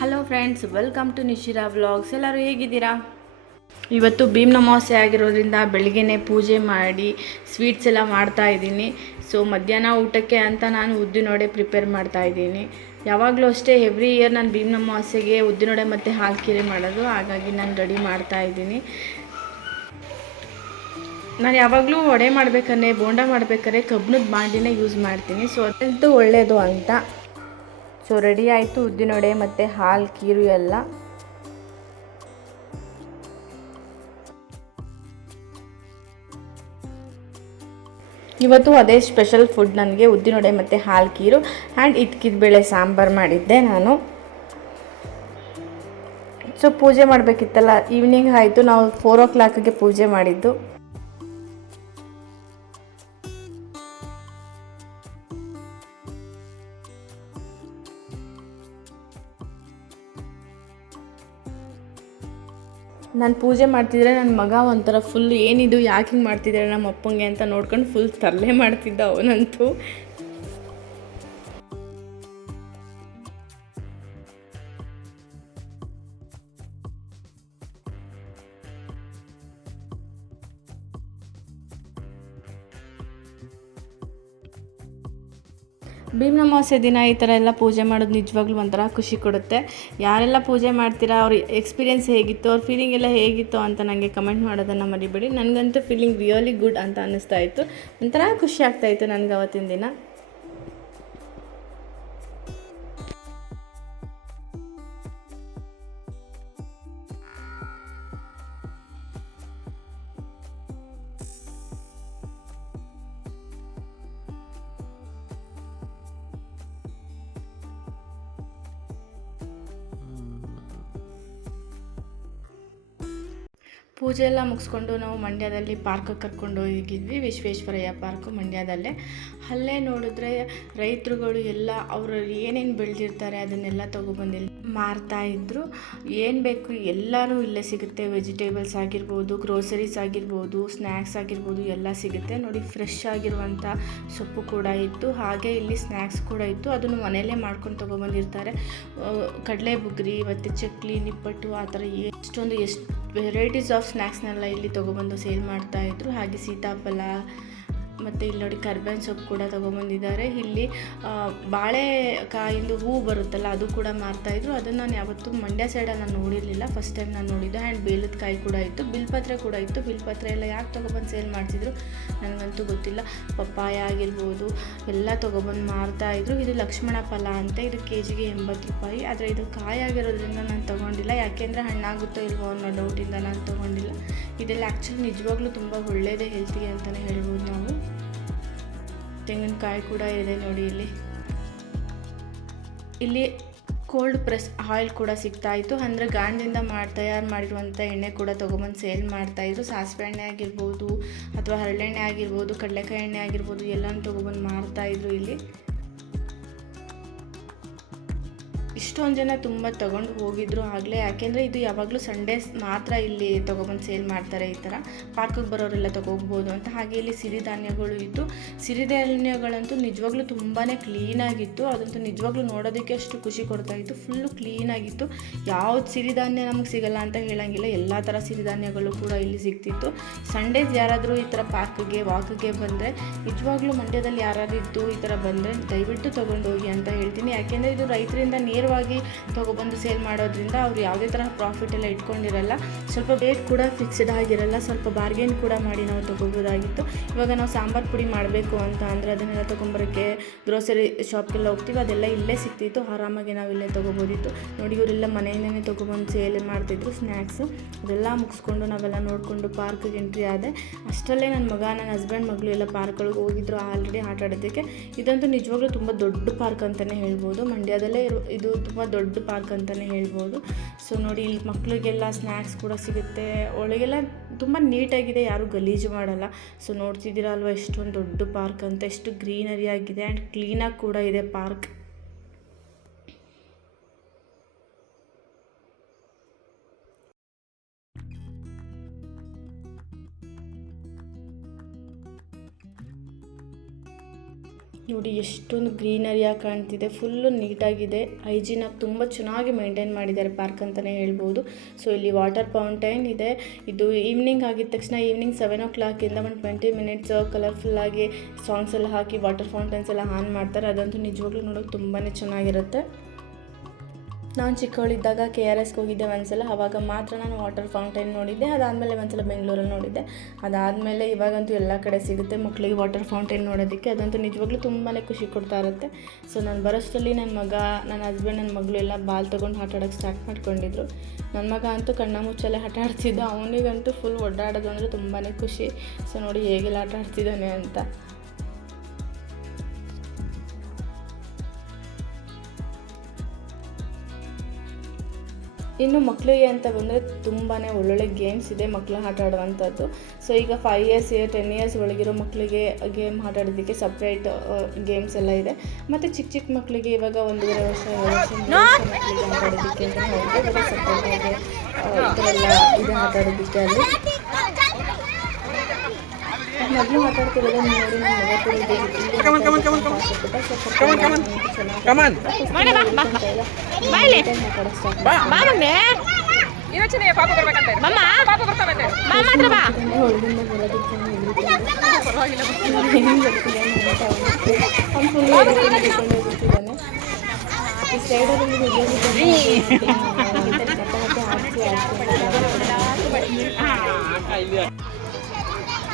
Hello friends, welcome to Nishira vlogs. ಎಲ್ಲರೂ ಹೇಗಿದ್ದೀರಾ? ಇವತ್ತು ಭೀಮ್ನ ಅಮಾವಾಸ್ಯೆ ಆಗಿರೋದ್ರಿಂದ ಬೆಳಗ್ಗೆನೇ ಪೂಜೆ ಮಾಡಿ ಸ್ವೀಟ್ಸ್ ಎಲ್ಲ ಮಾಡ್ತಾ ಇದ್ದೀನಿ. ಸೊ ಮಧ್ಯಾಹ್ನ ಊಟಕ್ಕೆ ಅಂತ ನಾನು ಉದ್ದಿನವಡೆ ಪ್ರಿಪೇರ್ ಮಾಡ್ತಾ ಇದ್ದೀನಿ. ಯಾವಾಗಲೂ ಅಷ್ಟೇ ಎವ್ರಿ ಇಯರ್ ನಾನು ಭೀಮ್ನ ಅಮಾವಾಸ್ಯೆಗೆ ಉದ್ದಿನವಡೆ ಮತ್ತು ಹಾಲು ಖೀರಿ ಮಾಡೋದು. ಹಾಗಾಗಿ ನಾನು ರೆಡಿ ಮಾಡ್ತಾ ಇದ್ದೀನಿ. ನಾನು ಯಾವಾಗಲೂ ವಡೆ ಮಾಡಬೇಕಾದ್ರೆ, ಬೋಂಡ ಮಾಡಬೇಕಾದ್ರೆ ಕಬ್ಬಿಣದ ಬಾಂಡಿನೇ ಯೂಸ್ ಮಾಡ್ತೀನಿ. ಸೊ ಅದಂತೂ ಒಳ್ಳೆಯದು ಅಂತ. ಸೊ ರೆಡಿ ಆಯಿತು ಉದ್ದಿನವಡೆ ಮತ್ತು ಹಾಲು ಖೀರು ಎಲ್ಲ. ಇವತ್ತು ಅದೇ ಸ್ಪೆಷಲ್ ಫುಡ್ ನನಗೆ, ಉದ್ದಿನವಡೆ ಮತ್ತು ಹಾಲು ಖೀರು ಆ್ಯಂಡ್ ಇದ್ಕಿದ್ಬೇಳೆ ಸಾಂಬಾರು ಮಾಡಿದ್ದೆ ನಾನು. ಸೊ ಪೂಜೆ ಮಾಡಬೇಕಿತ್ತಲ್ಲ, ಈವ್ನಿಂಗ್ ಆಯಿತು. ನಾವು 4 o'clockಗೆ ಪೂಜೆ ಮಾಡಿದ್ದು. ನಾನು ಪೂಜೆ ಮಾಡ್ತಿದ್ರೆ ನನ್ನ ಮಗ ಒಂಥರ ಫುಲ್ ಏನಿದು, ಯಾಕೆ ಹಿಂಗೆ ಮಾಡ್ತಿದ್ದಾರೆ ನಮ್ಮ ಅಪ್ಪಂಗೆ ಅಂತ ನೋಡ್ಕೊಂಡು ಫುಲ್ ತರಲೆ ಮಾಡ್ತಿದ್ದ ಅವನಂತೂ. ಭೀಮ್ನ ಅಮಾವಾಸ್ಯೆ ದಿನ ಈ ಥರ ಎಲ್ಲ ಪೂಜೆ ಮಾಡೋದು ನಿಜವಾಗ್ಲೂ ಒಂಥರ ಖುಷಿ ಕೊಡುತ್ತೆ. ಯಾರೆಲ್ಲ ಪೂಜೆ ಮಾಡ್ತೀರಾ, ಅವ್ರ ಎಕ್ಸ್ಪೀರಿಯೆನ್ಸ್ ಹೇಗಿತ್ತು, ಅವ್ರ ಫೀಲಿಂಗ್ ಎಲ್ಲ ಹೇಗಿತ್ತು ಅಂತ ನನಗೆ ಕಮೆಂಟ್ ಮಾಡೋದನ್ನು ಮರಿಬೇಡಿ. ನನಗಂತೂ ಫೀಲಿಂಗ್ ರಿಯಲಿ ಗುಡ್ ಅಂತ ಅನ್ನಿಸ್ತಾ ಇತ್ತು. ಒಂಥರ ಖುಷಿ ಆಗ್ತಾಯಿತ್ತು ನನಗೆ ಅವತ್ತಿನ ದಿನ. ಪೂಜೆ ಎಲ್ಲ ಮುಗಿಸ್ಕೊಂಡು ನಾವು ಮಂಡ್ಯದಲ್ಲಿ ಪಾರ್ಕಿಗೆ ಕರ್ಕೊಂಡು ಹೋಗಿದ್ವಿ. ವಿಶ್ವೇಶ್ವರಯ್ಯ ಪಾರ್ಕು ಮಂಡ್ಯದಲ್ಲೇ. ಅಲ್ಲೇ ನೋಡಿದ್ರೆ ರೈತರುಗಳು ಎಲ್ಲ ಅವರು ಏನೇನು ಬೆಳೆದಿರ್ತಾರೆ ಅದನ್ನೆಲ್ಲ ತೊಗೊಬಂದು ಮಾರ್ತಾಯಿದ್ರು. ಏನು ಬೇಕು ಎಲ್ಲನೂ ಇಲ್ಲೇ ಸಿಗುತ್ತೆ. ವೆಜಿಟೇಬಲ್ಸ್ ಆಗಿರ್ಬೋದು, ಗ್ರೋಸರೀಸ್ ಆಗಿರ್ಬೋದು, ಸ್ನ್ಯಾಕ್ಸ್ ಆಗಿರ್ಬೋದು, ಎಲ್ಲ ಸಿಗುತ್ತೆ. ನೋಡಿ, ಫ್ರೆಶ್ ಆಗಿರುವಂಥ ಸೊಪ್ಪು ಕೂಡ ಇತ್ತು. ಹಾಗೆ ಇಲ್ಲಿ ಸ್ನ್ಯಾಕ್ಸ್ ಕೂಡ ಇತ್ತು. ಅದನ್ನು ಮನೆಯಲ್ಲೇ ಮಾಡ್ಕೊಂಡು ತೊಗೊಬಂದಿರ್ತಾರೆ. ಕಡಲೆ ಬುಗ್ರಿ ಮತ್ತು ಚಕ್ಲಿ, ನಿಪ್ಪಟ್ಟು, ಆ ಥರ ಎಷ್ಟು ವೆರೈಟೀಸ್ ಆಫ್ ಸ್ನ್ಯಾಕ್ಸ್ನೆಲ್ಲ ಇಲ್ಲಿ ತೊಗೊಬಂದು ಸೇಲ್ ಮಾಡ್ತಾಯಿದ್ರು. ಹಾಗೆ ಸೀತಾಫಲ ಮತ್ತು ಇಲ್ಲಿ ನೋಡಿ ಕರ್ಬೇವಿನ ಸೊಪ್ಪು ಕೂಡ ತೊಗೊಬಂದಿದ್ದಾರೆ. ಇಲ್ಲಿ ಬಾಳೆಕಾಯಿಂದು ಹೂ ಬರುತ್ತಲ್ಲ, ಅದು ಕೂಡ ಮಾರ್ತಾಯಿದ್ರು. ಅದನ್ನು ನಾನು ಯಾವತ್ತೂ ಮಂಡ್ಯ ಸೈಡಲ್ಲಿ ನಾನು ನೋಡಿರಲಿಲ್ಲ, ಫಸ್ಟ್ ಟೈಮ್ ನಾನು ನೋಡಿದ್ದು. ಆ್ಯಂಡ್ ಬೇಲದ ಕಾಯಿ ಕೂಡ ಇತ್ತು, ಬಿಲ್ಪತ್ರೆ ಕೂಡ ಇತ್ತು. ಬಿಲ್ಪತ್ರೆ ಎಲ್ಲ ಯಾಕೆ ತೊಗೊಬಂದು ಸೇಲ್ ಮಾಡ್ತಿದ್ರು ನನಗಂತೂ ಗೊತ್ತಿಲ್ಲ. ಪಪ್ಪಾಯ ಆಗಿರ್ಬೋದು ಎಲ್ಲ ತೊಗೊಬಂದು ಮಾರ್ತಾಯಿದ್ರು. ಇದು ಲಕ್ಷ್ಮಣ ಫಲ ಅಂತ, ಇದು ಕೆಜಿಗೆ 80 ರೂಪಾಯಿ. ಆದರೆ ಇದು ಕಾಯಿ ಆಗಿರೋದ್ರಿಂದ ನಾನು ತೊಗೊಂಡಿಲ್ಲ, ಯಾಕೆಂದರೆ ಹಣ್ಣಾಗುತ್ತೋ ಇಲ್ವೋ ಅನ್ನೋ ಡೌಟಿಂದ ನಾನು ತೊಗೊಂಡಿಲ್ಲ. ಇದೆಲ್ಲ ಆ್ಯಕ್ಚುಲಿ ನಿಜವಾಗ್ಲೂ ತುಂಬ ಒಳ್ಳೆಯದೇ ಹೆಲ್ತಿಗೆ ಅಂತಲೇ ಹೇಳ್ಬೋದು ನಾವು. ತೆಂಗಿನಕಾಯಿ ಕೂಡ ಇದೆ ನೋಡಿ. ಇಲ್ಲಿ ಕೋಲ್ಡ್ ಪ್ರೆಸ್ ಆಯಿಲ್ ಕೂಡ ಸಿಗ್ತಾಯಿತ್ತು. ಅಂದರೆ ಗಾಣದಿಂದ ತಯಾರು ಮಾಡಿರುವಂಥ ಎಣ್ಣೆ ಕೂಡ ತೊಗೊಬಂದು ಸೇಲ್ ಮಾಡ್ತಾಯಿದ್ರು. ಸಾಸಿವೆ ಎಣ್ಣೆ ಆಗಿರ್ಬೋದು ಅಥವಾ ಹರಳೆಣ್ಣೆ ಆಗಿರ್ಬೋದು, ಕಡಲೆಕಾಯಿ ಎಣ್ಣೆ ಆಗಿರ್ಬೋದು, ಎಲ್ಲನೂ ತೊಗೊಬಂದು ಮಾರ್ತಾಯಿದ್ರು ಇಲ್ಲಿ. ಇಷ್ಟೊಂದು ಜನ ತುಂಬ ತೊಗೊಂಡು ಹೋಗಿದ್ರು ಆಗಲೇ, ಯಾಕೆಂದರೆ ಇದು ಯಾವಾಗಲೂ ಸಂಡೇಸ್ ಮಾತ್ರ ಇಲ್ಲಿ ತೊಗೊಬಂದು ಸೇಲ್ ಮಾಡ್ತಾರೆ. ಈ ಥರ ಪಾರ್ಕಿಗೆ ಬರೋರೆಲ್ಲ ತೊಗೋಬೋದು ಅಂತ. ಹಾಗೆ ಇಲ್ಲಿ ಸಿರಿಧಾನ್ಯಗಳು ಇತ್ತು. ಸಿರಿಧಾನ್ಯಗಳಂತೂ ನಿಜವಾಗ್ಲೂ ತುಂಬಾ ಕ್ಲೀನಾಗಿತ್ತು. ಅದಂತೂ ನಿಜವಾಗ್ಲೂ ನೋಡೋದಕ್ಕೆ ಅಷ್ಟು ಖುಷಿ ಕೊಡ್ತಾಯಿತ್ತು. ಫುಲ್ಲು ಕ್ಲೀನಾಗಿತ್ತು. ಯಾವ್ದು ಸಿರಿಧಾನ್ಯ ನಮಗೆ ಸಿಗಲ್ಲ ಅಂತ ಹೇಳೋಂಗಿಲ್ಲ, ಎಲ್ಲ ಥರ ಸಿರಿಧಾನ್ಯಗಳು ಕೂಡ ಇಲ್ಲಿ ಸಿಗ್ತಿತ್ತು. ಸಂಡೇಸ್ ಯಾರಾದರೂ ಈ ಥರ ಪಾರ್ಕಿಗೆ ವಾಕಿಗೆ ಬಂದರೆ, ನಿಜವಾಗ್ಲೂ ಮಂಡ್ಯದಲ್ಲಿ ಯಾರಾದ್ರು ಇದ್ದು ಈ ಥರ ಬಂದರೆ ದಯವಿಟ್ಟು ತೊಗೊಂಡೋಗಿ ಅಂತ ಹೇಳ್ತೀನಿ. ಯಾಕೆಂದರೆ ಇದು ರೈತರಿಂದ ನೇರವಾಗಿ ತೊಗೊಬಂದು ಸೇಲ್ ಮಾಡೋದ್ರಿಂದ ಅವ್ರು ಯಾವುದೇ ಥರ ಪ್ರಾಫಿಟ್ ಎಲ್ಲ ಇಟ್ಕೊಂಡಿರಲ್ಲ. ಸ್ವಲ್ಪ ರೇಟ್ ಕೂಡ ಫಿಕ್ಸ್ಡ್ ಆಗಿರಲ್ಲ. ಸ್ವಲ್ಪ ಬಾರ್ಗೇನ್ ಕೂಡ ಮಾಡಿ ನಾವು ತೊಗೋಬೋದಾಗಿತ್ತು. ಇವಾಗ ನಾವು ಸಾಂಬಾರು ಪುಡಿ ಮಾಡಬೇಕು ಅಂತ ಅಂದರೆ ಅದನ್ನೆಲ್ಲ ತೊಗೊಂಬರೋಕ್ಕೆ ಗ್ರೋಸರಿ ಶಾಪ್ಗೆಲ್ಲ ಹೋಗ್ತೀವಿ, ಅದೆಲ್ಲ ಇಲ್ಲೇ ಸಿಗ್ತಿತ್ತು. ಆರಾಮಾಗಿ ನಾವು ಇಲ್ಲೇ ತೊಗೋಬೋದಿತ್ತು. ನೋಡಿ, ಇವರೆಲ್ಲ ಮನೆಯಿಂದನೇ ತೊಗೊಬಂದು ಸೇಲ್ ಮಾಡ್ತಿದ್ರು ಸ್ನ್ಯಾಕ್ಸು. ಅದೆಲ್ಲ ಮುಗಿಸ್ಕೊಂಡು ನಾವೆಲ್ಲ ನೋಡಿಕೊಂಡು ಪಾರ್ಕಿಗೆ ಎಂಟ್ರಿ ಆದೆ. ಅಷ್ಟರಲ್ಲೇ ನನ್ನ ಹಸ್ಬೆಂಡ್ ಮಗಳು ಎಲ್ಲ ಪಾರ್ಕ್ಗಳಿಗೆ ಹೋಗಿದ್ರು ಆಲ್ರೆಡಿ ಆಟ ಆಡೋದಕ್ಕೆ. ಇದಂತೂ ನಿಜವಾಗ್ಲೂ ತುಂಬ ದೊಡ್ಡ ಪಾರ್ಕ್ ಅಂತಲೇ ಹೇಳ್ಬೋದು. ಮಂಡ್ಯದಲ್ಲೇ ಇದು ತುಂಬ ದೊಡ್ಡ ಪಾರ್ಕ್ ಅಂತಲೇ ಹೇಳ್ಬೋದು. ಸೊ ನೋಡಿ, ಇಲ್ಲಿ ಮಕ್ಕಳಿಗೆಲ್ಲ ಸ್ನ್ಯಾಕ್ಸ್ ಕೂಡ ಸಿಗುತ್ತೆ. ಒಳಗೆಲ್ಲ ತುಂಬ ನೀಟಾಗಿದೆ, ಯಾರೂ ಗಲೀಜು ಮಾಡಲ್ಲ. ಸೊ ನೋಡ್ತಿದ್ದೀರಾ ಅಲ್ವಾ ಎಷ್ಟೊಂದು ದೊಡ್ಡ ಪಾರ್ಕ್ ಅಂತ, ಎಷ್ಟು ಗ್ರೀನರಿ ಆಗಿದೆ ಆ್ಯಂಡ್ ಕ್ಲೀನಾಗಿ ಕೂಡ ಇದೆ ಪಾರ್ಕ್. ನೋಡಿ ಎಷ್ಟೊಂದು ಗ್ರೀನರಿಯಾಗಿ ಕಾಣ್ತಿದೆ, ಫುಲ್ಲು ನೀಟಾಗಿದೆ, ಹೈಜೀನಾಗಿ ತುಂಬ ಚೆನ್ನಾಗಿ ಮೇಂಟೈನ್ ಮಾಡಿದ್ದಾರೆ ಪಾರ್ಕ್ ಅಂತಲೇ ಹೇಳ್ಬೋದು. ಸೊ ಇಲ್ಲಿ ವಾಟರ್ ಫೌಂಟೈನ್ ಇದೆ. ಇದು ಈವ್ನಿಂಗ್ ಆಗಿದ ತಕ್ಷಣ ಈವ್ನಿಂಗ್ 7 o'clock ಒಂದು 20 minutes ಕಲರ್ಫುಲ್ಲಾಗಿ ಸಾಂಗ್ಸ್ ಎಲ್ಲ ಹಾಕಿ ವಾಟರ್ ಫೌಂಟೈನ್ಸ್ ಎಲ್ಲ ಆನ್ ಮಾಡ್ತಾರೆ. ಅದಂತೂ ನಿಜವಾಗ್ಲೂ ನೋಡೋಕೆ ತುಂಬಾ ಚೆನ್ನಾಗಿರುತ್ತೆ. ನಾನು ಚಿಕ್ಕವಳಿದ್ದಾಗ KRSಗೆ ಹೋಗಿದ್ದೆ ಒಂದ್ಸಲ, ಆವಾಗ ಮಾತ್ರ ನಾನು ವಾಟರ್ ಫೌಂಟೈನ್ ನೋಡಿದ್ದೆ. ಅದಾದಮೇಲೆ ಒಂದ್ಸಲ ಬೆಂಗಳೂರಲ್ಲಿ ನೋಡಿದ್ದೆ. ಅದಾದಮೇಲೆ ಇವಾಗಂತೂ ಎಲ್ಲ ಕಡೆ ಸಿಗುತ್ತೆ ಮಕ್ಕಳಿಗೆ ವಾಟರ್ ಫೌಂಟೈನ್ ನೋಡೋದಕ್ಕೆ. ಅದಂತೂ ನಿಜವಾಗ್ಲೂ ತುಂಬಾ ಖುಷಿ ಕೊಡ್ತಾ ಇರುತ್ತೆ. ಸೊ ನಾನು ಬರೋಷ್ಟರಲ್ಲಿ ನನ್ನ ಮಗ, ನನ್ನ ಹಸ್ಬೆಂಡ್, ನನ್ನ ಮಗಳು ಎಲ್ಲ ಬಾಲ್ ತೊಗೊಂಡು ಆಟ ಆಡೋಕ್ಕೆ ಸ್ಟಾರ್ಟ್ ಮಾಡ್ಕೊಂಡಿದ್ರು. ನನ್ನ ಮಗ ಅಂತೂ ಕಣ್ಣ ಮುಚ್ಚಲ್ಲೇ ಆಟ ಆಡ್ತಿದ್ದ. ಅವನಿಗಂತೂ ಫುಲ್ ಒಡ್ಡಾಡೋದು ಅಂದರೆ ತುಂಬಾ ಖುಷಿ. ಸೊ ನೋಡಿ ಹೇಗೆಲ್ಲ ಆಟ ಆಡ್ತಿದ್ದಾನೆ ಅಂತ. ಇನ್ನು ಮಕ್ಕಳಿಗೆ ಅಂತ ಬಂದರೆ ತುಂಬಾ ಒಳ್ಳೊಳ್ಳೆ ಗೇಮ್ಸ್ ಇದೆ ಮಕ್ಕಳು ಆಟ ಆಡುವಂಥದ್ದು. ಸೊ ಈಗ 5 years 10 years ಒಳಗಿರೋ ಮಕ್ಕಳಿಗೆ ಗೇಮ್ ಆಟ ಆಡೋದಕ್ಕೆ ಸಪ್ರೇಟ್ ಗೇಮ್ಸ್ ಎಲ್ಲ ಇದೆ. ಮತ್ತು ಚಿಕ್ಕ ಮಕ್ಕಳಿಗೆ ಇವಾಗ 1.5 ವರ್ಷ 2 ವರ್ಷ ಮಕ್ಕಳಿಗೆ ಆಟ ಆಡೋದಕ್ಕೆ ಅಂತ ಹೇಳಿದ್ರೆ ಇವಾಗ ಸಪ್ರೇಟಾಗಿ ಈ ಥರ ಎಲ್ಲ ಇದೆ ಆಟ ಆಡೋದಕ್ಕೆ. ಅಲ್ಲಿ ಮೊದಲು ಮಾತಾಡ್ತಿರೋದು ನೋಡಿ ನಮ್ಮ ಮಗ ಕೂಡ ಇದೆ.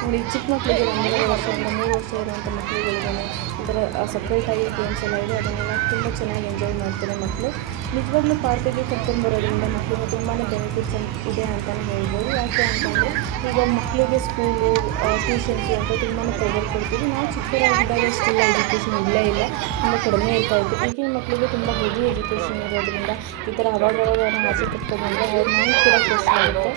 ನೋಡಿ ಚಿಕ್ಕ ಮಕ್ಕಳಿಗೆ 1.5 ವರ್ಷ 3 ವರ್ಷ ಇರುವಂಥ ಮಕ್ಕಳಿಗಳಿದ್ದಾನೆ. ಈ ಥರ ಸಪ್ರೇಟಾಗಿ ಗೇಮ್ಸ್ ಎಲ್ಲ ಇದೆ. ಅದನ್ನೆಲ್ಲ ತುಂಬ ಚೆನ್ನಾಗಿ ಎಂಜಾಯ್ ಮಾಡ್ತಾರೆ ಮಕ್ಕಳು. ನಿಜವಾಗ್ಲೂ ಪಾರ್ಕಿಗೆ ಕರ್ಕೊಂಡು ಬರೋದ್ರಿಂದ ಮಕ್ಕಳಿಗೆ ತುಂಬಾ ಬೆನಿಫಿಟ್ಸ್ ಇದೆ ಅಂತಲೇ ಹೇಳ್ಬೋದು. ಯಾಕೆ ಅಂತಂದರೆ ಈಗ ಮಕ್ಕಳಿಗೆ ಸ್ಕೂಲು ಟ್ಯೂಷನ್ಸು ಅಂತ ತುಂಬಾ ಪ್ರೆಷರ್ ಕೊಡ್ತೀವಿ. ನಾವು ಚಿಕ್ಕವರಾಗಿದ್ದಾಗ ಸ್ಕೂಲ್ ಎಜುಕೇಷನ್ ಇಲ್ಲೇ ಇಲ್ಲ, ತುಂಬ ಕಡಿಮೆ ಇರ್ತಾಯಿತ್ತು. ಈಗಿನ ಮಕ್ಕಳಿಗೆ ತುಂಬ ಹೆವಿ ಎಜುಕೇಷನ್ ಇರೋದ್ರಿಂದ ಈ ಥರ ಅವಾಗವಾಗ ಆಸೆ ಕಟ್ಕೊಂಡ್ಬಂದರೆ ಅವ್ರ ಮೈಂಡ್ ಕೂಡ ಫ್ರೆಶ್ ಆಗುತ್ತೆ.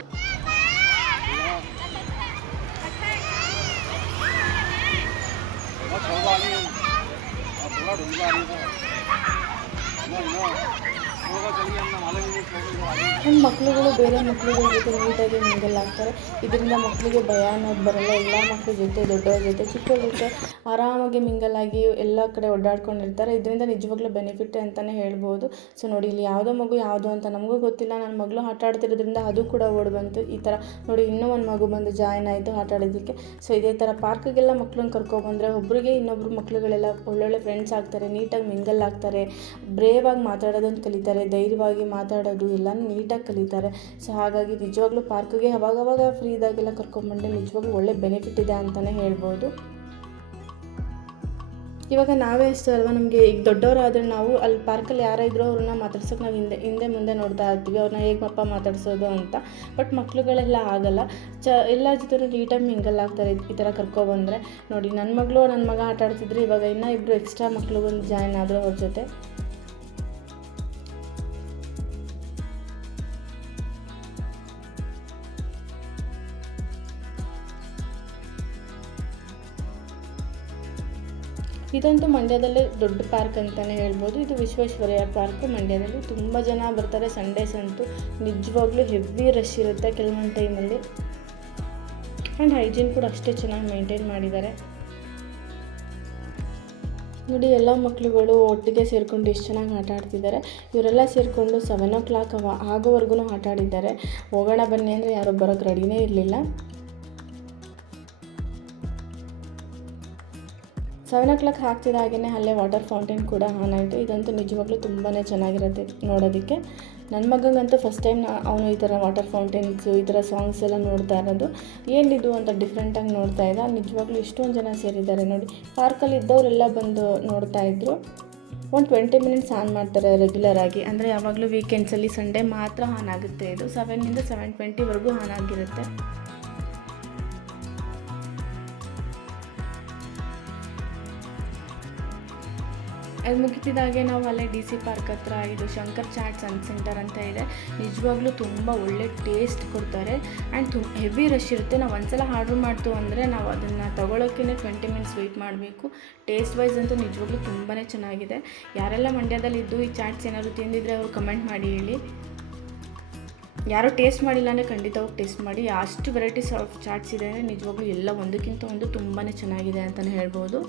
ನಮ್ಮ ಮಕ್ಕಳುಗಳು ಬೇರೆ ಮಕ್ಕಳುಗಳ ಜೊತೆ ನೀಟಾಗಿ ಮಿಂಗಲ್ ಆಗ್ತಾರೆ. ಇದರಿಂದ ಮಕ್ಕಳಿಗೆ ಭಯ ಅನ್ನೋದು ಬರಲ್ಲ. ಎಲ್ಲ ಮಕ್ಕಳ ಜೊತೆ, ದೊಡ್ಡವ್ರ ಜೊತೆ, ಚಿಕ್ಕವ್ರ ಜೊತೆ ಆರಾಮಾಗಿ ಮಿಂಗಲ್ ಆಗಿ ಎಲ್ಲ ಕಡೆ ಓಡಾಡ್ಕೊಂಡಿರ್ತಾರೆ. ಇದರಿಂದ ನಿಜವಾಗ್ಲೂ ಬೆನಿಫಿಟ್ ಅಂತಲೇ ಹೇಳ್ಬೋದು. ಸೊ ನೋಡಿ ಇಲ್ಲಿ ಯಾವುದೋ ಮಗು ಯಾವುದು ಅಂತ ನಮಗೂ ಗೊತ್ತಿಲ್ಲ. ನನ್ನ ಮಗಳು ಆಟ ಆಡ್ತಿರೋದ್ರಿಂದ ಅದು ಕೂಡ ಓಡಿ ಬಂತು. ಈ ಥರ ನೋಡಿ ಇನ್ನೂ ಒಂದು ಮಗು ಬಂದು ಜಾಯ್ನ್ ಆಯಿತು ಆಟ ಆಡೋದಕ್ಕೆ. ಸೊ ಇದೇ ಥರ ಪಾರ್ಕಿಗೆಲ್ಲ ಮಕ್ಕಳನ್ನ ಕರ್ಕೊಬಂದರೆ ಒಬ್ಬರಿಗೆ ಇನ್ನೊಬ್ಬರು ಮಕ್ಕಳುಗಳೆಲ್ಲ ಒಳ್ಳೊಳ್ಳೆ ಫ್ರೆಂಡ್ಸ್ ಆಗ್ತಾರೆ, ನೀಟಾಗಿ ಮಿಂಗಲ್ ಆಗ್ತಾರೆ, ಬ್ರೇವಾಗಿ ಮಾತಾಡೋದನ್ನು ಕಲಿತಾರೆ, ಧೈರ್ಯವಾಗಿ ಮಾತಾಡೋದು ಎಲ್ಲನೂ ನೀಟಾಗಿ ಕಲಿತಾರೆ. ಸೊ ಹಾಗಾಗಿ ನಿಜವಾಗ್ಲೂ ಪಾರ್ಕಿಗೆ ಅವಾಗವಾಗ ಫ್ರೀ ಇದಾಗೆಲ್ಲ ಕರ್ಕೊಂಡ್ಬಂದರೆ ನಿಜವಾಗ್ಲೂ ಒಳ್ಳೆ ಬೆನಿಫಿಟ್ ಇದೆ ಅಂತಲೇ ಹೇಳ್ಬೋದು. ಇವಾಗ ನಾವೇ ಅಷ್ಟೇ ಅಲ್ವಾ, ನಮಗೆ ಈಗ ದೊಡ್ಡವರಾದರೆ ನಾವು ಅಲ್ಲಿ ಪಾರ್ಕಲ್ಲಿ ಯಾರೋ ಇದ್ದರೂ ಅವ್ರನ್ನ ಮಾತಾಡ್ಸೋಕೆ ನಾವು ಹಿಂದೆ ಮುಂದೆ ನೋಡ್ತಾ ಇರ್ತೀವಿ, ಅವ್ರನ್ನ ಹೇಗೆ ಮಾತಾಡಿಸೋದು ಅಂತ. ಬಟ್ ಮಕ್ಕಳುಗಳೆಲ್ಲ ಆಗಲ್ಲ, ಎಲ್ಲ ಜೊತೆ ನೀಟಾಗಿ ಮಿಂಗಲ್ ಆಗ್ತಾರೆ ಈ ಥರ ಕರ್ಕೊಬಂದರೆ. ನೋಡಿ ನನ್ನ ಮಗಳು ನನ್ನ ಮಗ ಆಟ ಆಡ್ತಿದ್ರು, ಇವಾಗ ಇನ್ನೂ ಇಬ್ಬರು ಎಕ್ಸ್ಟ್ರಾ ಮಕ್ಕಳು ಬಂದು ಜಾಯ್ನ್ ಆದರು ಅವ್ರ ಜೊತೆ. ಇದಂತೂ ಮಂಡ್ಯದಲ್ಲೇ ದೊಡ್ಡ ಪಾರ್ಕ್ ಅಂತಲೇ ಹೇಳ್ಬೋದು. ಇದು ವಿಶ್ವೇಶ್ವರಯ್ಯ ಪಾರ್ಕ್ ಮಂಡ್ಯದಲ್ಲಿ. ತುಂಬ ಜನ ಬರ್ತಾರೆ ಸಂಡೇಸ್ ಅಂತೂ. ನಿಜವಾಗ್ಲೂ ಹೆವಿ ರಶ್ ಇರುತ್ತೆ ಕೆಲವೊಂದು ಟೈಮಲ್ಲಿ. ಆ್ಯಂಡ್ ಹೈಜೀನ್ ಕೂಡ ಅಷ್ಟೇ ಚೆನ್ನಾಗಿ ಮೇಂಟೈನ್ ಮಾಡಿದ್ದಾರೆ. ನೋಡಿ ಎಲ್ಲ ಮಕ್ಕಳುಗಳು ಒಟ್ಟಿಗೆ ಸೇರಿಕೊಂಡು ಎಷ್ಟು ಚೆನ್ನಾಗಿ ಆಟ ಆಡ್ತಿದ್ದಾರೆ. ಇವರೆಲ್ಲ ಸೇರಿಕೊಂಡು 7 o'clock ಆಗೋವರೆಗೂ ಆಟ ಆಡಿದ್ದಾರೆ. ಹೋಗೋಣ ಬನ್ನಿ ಅಂದರೆ ಯಾರೋ ಬರೋಕ್ಕೆ ರೆಡಿನೇ ಇರಲಿಲ್ಲ. 7 o'clock ಆಗ್ತಿದ್ದಾಗೇ ಅಲ್ಲೇ ವಾಟರ್ ಫೌಂಟೈನ್ ಕೂಡ ಆನ್ ಆಯಿತು. ಇದಂತೂ ನಿಜವಾಗ್ಲೂ ತುಂಬಾ ಚೆನ್ನಾಗಿರುತ್ತೆ ನೋಡೋದಕ್ಕೆ. ನನ್ನ ಮಗಂಗಂತೂ ಫಸ್ಟ್ ಟೈಮ್ ಅವನು ಈ ಥರ ವಾಟರ್ ಫೌಂಟೈನ್ಸು ಈ ಥರ ಸಾಂಗ್ಸ್ ಎಲ್ಲ ನೋಡ್ತಾ ಇರೋದು. ಏನಿದು ಅಂತ ಡಿಫ್ರೆಂಟಾಗಿ ನೋಡ್ತಾ ಇದ್ದ. ನಿಜವಾಗ್ಲೂ ಎಷ್ಟೊಂದು ಜನ ಸೇರಿದ್ದಾರೆ ನೋಡಿ. ಪಾರ್ಕಲ್ಲಿ ಇದ್ದವರೆಲ್ಲ ಬಂದು ನೋಡ್ತಾ ಇದ್ದರು. ಒಂದು 20 minutes ಆನ್ ಮಾಡ್ತಾರೆ ರೆಗ್ಯುಲರಾಗಿ. ಅಂದರೆ ಯಾವಾಗಲೂ ವೀಕೆಂಡ್ಸಲ್ಲಿ ಸಂಡೇ ಮಾತ್ರ ಆನ್ ಆಗುತ್ತೆ. ಇದು 7 to 7:20 ಆನ್ ಆಗಿರುತ್ತೆ. ಅದು ಮುಗಿತಿದ್ದಾಗೆ ನಾವು ಅಲ್ಲೇ DC ಪಾರ್ಕ್ ಹತ್ರ ಇದು ಶಂಕರ್ ಚಾಟ್ಸ್ ಅಂಡ್ ಸೆಂಟರ್ ಅಂತ ಇದೆ. ನಿಜವಾಗ್ಲೂ ತುಂಬ ಒಳ್ಳೆ ಟೇಸ್ಟ್ ಕೊಡ್ತಾರೆ ಆ್ಯಂಡ್ ಹೆವಿ ರಶ್ ಇರುತ್ತೆ. ನಾವು ಒಂದ್ಸಲ ಆರ್ಡ್ರ್ ಮಾಡ್ತು ಅಂದರೆ ನಾವು ಅದನ್ನು ತೊಗೊಳೋಕ್ಕೇ 20 minutes ವೆಯ್ಟ್ ಮಾಡಬೇಕು. ಟೇಸ್ಟ್ ವೈಸ್ ಅಂತೂ ನಿಜವಾಗ್ಲೂ ತುಂಬಾ ಚೆನ್ನಾಗಿದೆ. ಯಾರೆಲ್ಲ ಮಂಡ್ಯದಲ್ಲಿ ಇದ್ದು ಈ ಚಾಟ್ಸ್ ಏನಾದರೂ ತಿಂದಿದ್ರೆ ಅವರು ಕಮೆಂಟ್ ಮಾಡಿ ಹೇಳಿ. ಯಾರೋ ಟೇಸ್ಟ್ ಮಾಡಿಲ್ಲ ಅಂದರೆ ಖಂಡಿತವಾಗಿ ಟೇಸ್ಟ್ ಮಾಡಿ. ಅಷ್ಟು ವೆರೈಟೀಸ್ ಆಫ್ ಚಾಟ್ಸ್ ಇದೆ ಅಂದರೆ ನಿಜವಾಗ್ಲೂ ಎಲ್ಲ ಒಂದಕ್ಕಿಂತ ಒಂದು ತುಂಬಾ ಚೆನ್ನಾಗಿದೆ ಅಂತಲೇ ಹೇಳ್ಬೋದು.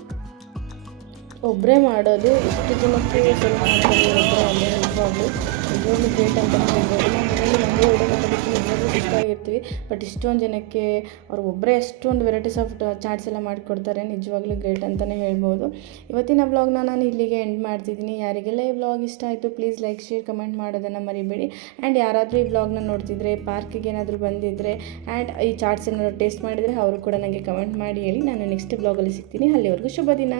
ಒಬ್ಬರೇ ಮಾಡೋದು ಇಷ್ಟು ಜನಕ್ಕೆ ಸರ್ವ್ ಮಾಡ್ತಾರೆ ಒಬ್ಬರೇ ಅಲ್ಲೇ ನಿಜವಾಗ್ಲೂ ಗ್ರೇಟ್ ಅಂತಲೇ ಹೇಳ್ಬೋದು. ನಾವು ಮನೇಲಿ ಒಂದೇ ವಿಡಿಯೋ ಮಾಡೋದಕ್ಕೆ ನಿಜವಾಗ್ಲೂ ಇಷ್ಟ ಆಗಿರ್ತೀವಿ, ಬಟ್ ಇಷ್ಟೊಂದು ಜನಕ್ಕೆ ಅವ್ರು ಒಬ್ಬರೇ ಅಷ್ಟೊಂದು ವೆರೈಟೀಸ್ ಆಫ್ ಚಾಟ್ಸ್ ಎಲ್ಲ ಮಾಡಿಕೊಡ್ತಾರೆ, ನಿಜವಾಗ್ಲೂ ಗ್ರೇಟ್ ಅಂತಲೇ ಹೇಳ್ಬೋದು. ಇವತ್ತಿನ ವ್ಲಾಗ್ನ ನಾನು ಇಲ್ಲಿಗೆ ಎಂಡ್ ಮಾಡ್ತಿದ್ದೀನಿ. ಯಾರಿಗೆಲ್ಲ ಈ ವ್ಲಾಗ್ ಇಷ್ಟ ಆಯಿತು ಪ್ಲೀಸ್ ಲೈಕ್ ಶೇರ್ ಕಮೆಂಟ್ ಮಾಡೋದನ್ನು ಮರಿಬೇಡಿ. ಆ್ಯಂಡ್ ಯಾರಾದರೂ ಈ ವ್ಲಾಗ್ನ ನೋಡ್ತಿದ್ರೆ ಪಾರ್ಕಿಗೆ ಏನಾದರೂ ಬಂದಿದ್ದರೆ ಆ್ಯಂಡ್ ಈ ಚಾಟ್ಸ್ ಏನಾದರೂ ಟೇಸ್ಟ್ ಮಾಡಿದರೆ ಅವರು ಕೂಡ ನನಗೆ ಕಮೆಂಟ್ ಮಾಡಿ ಹೇಳಿ. ನಾನು ನೆಕ್ಸ್ಟ್ ವ್ಲಾಗಲ್ಲಿ ಸಿಗ್ತೀನಿ. ಅಲ್ಲಿವರೆಗೂ ಶುಭ ದಿನ.